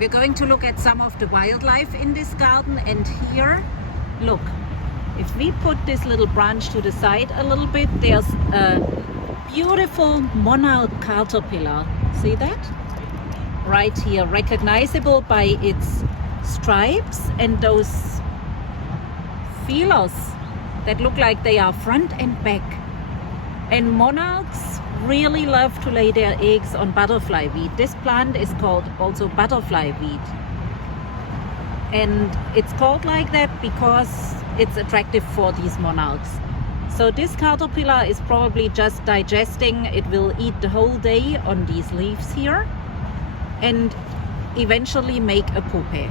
We're going to look at some of the wildlife in this garden, and here, look, if we put this little branch to the side a little bit, there's a beautiful monarch caterpillar. See that? Right here, recognizable by its stripes and those feelers that look like they are front and back. And monarchs really love to lay their eggs on butterfly weed. This plant is called also butterfly weed. And it's called like that because it's attractive for these monarchs. So this caterpillar is probably just digesting. It will eat the whole day on these leaves here and eventually make a pupae.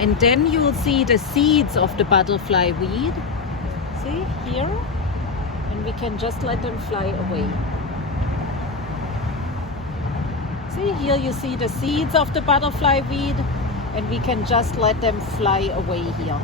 And then you will see the seeds of the butterfly weed. See here? And we can just let them fly away. See, here you see the seeds of the butterfly weed, and we can just let them fly away here.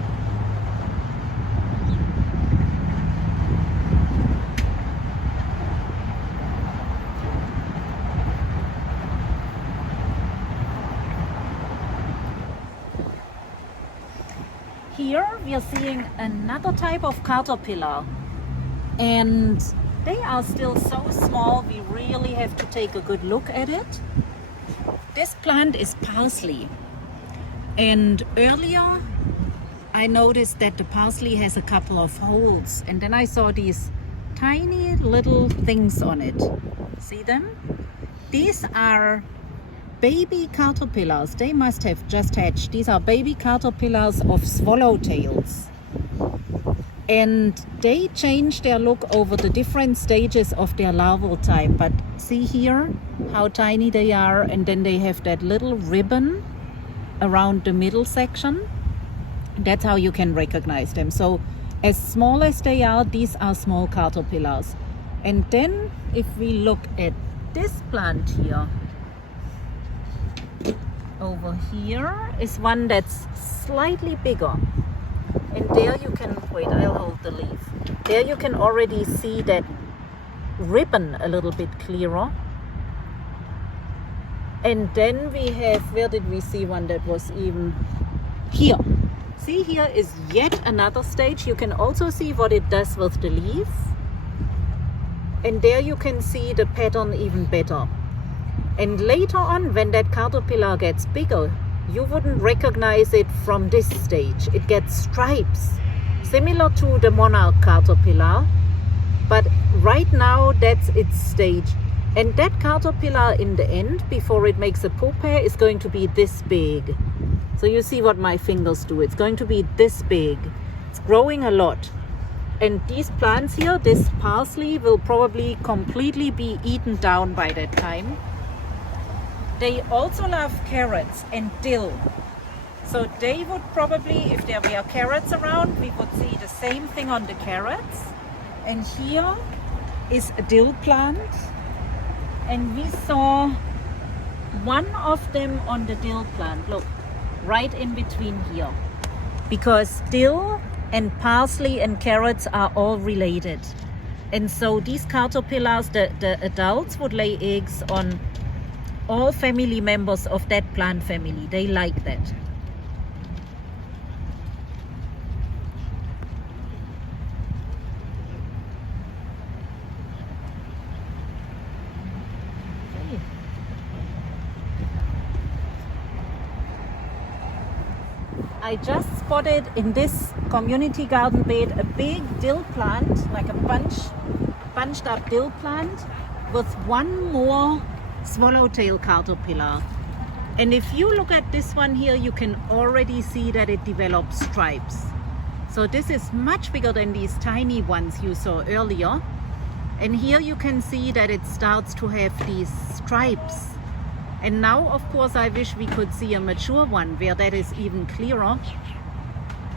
Here we are seeing another type of caterpillar, and they are still so small we really have to take a good look at it. This plant is parsley, and earlier I noticed that the parsley has a couple of holes, and then I saw these tiny little things on it. See them? These are baby caterpillars. They must have just hatched. These are baby caterpillars of swallowtails. And they change their look over the different stages of their larval time. But see here how tiny they are, and then they have that little ribbon around the middle section. That's how you can recognize them. So as small as they are, these are small caterpillars. And then if we look at this plant here, over here is one that's slightly bigger. And there you can, wait, I'll hold the leaf. There you can already see that ribbon a little bit clearer. And then we have, where did we see one that was even here? See, here is yet another stage. You can also see what it does with the leaf. And there you can see the pattern even better. And later on, when that caterpillar gets bigger, you wouldn't recognize it from this stage. It gets stripes, similar to the monarch caterpillar, but right now that's its stage. And that caterpillar in the end, before it makes a pupae, is going to be this big. So you see what my fingers do. It's going to be this big. It's growing a lot. And these plants here, this parsley, will probably completely be eaten down by that time. They also love carrots and dill. So they would probably, if there were carrots around, we would see the same thing on the carrots. And here is a dill plant. And we saw one of them on the dill plant. Look, right in between here. Because dill and parsley and carrots are all related. And so these caterpillars, the adults, would lay eggs on all family members of that plant family. They like that. Okay. I just spotted in this community garden bed a big dill plant, like a bunched up dill plant with one more swallowtail caterpillar. And if you look at this one here, you can already see that it develops stripes. So this is much bigger than these tiny ones you saw earlier. And here you can see that it starts to have these stripes. And now, of course, I wish we could see a mature one where that is even clearer.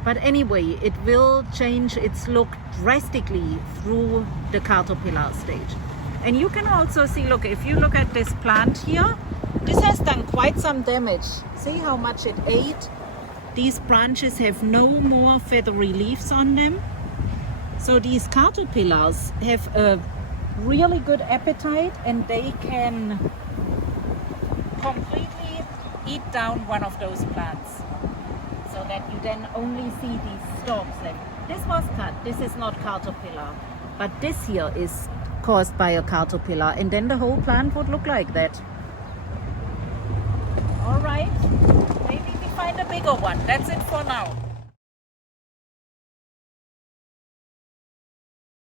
But anyway, it will change its look drastically through the caterpillar stage. And you can also see, look, if you look at this plant here, this has done quite some damage. See how much it ate? These branches have no more feathery leaves on them. So these caterpillars have a really good appetite, and they can completely eat down one of those plants, so that you then only see these stalks left. This was cut, this is not caterpillar, but this here is caused by a caterpillar, and then the whole plant would look like that. All right, maybe we find a bigger one. That's it for now.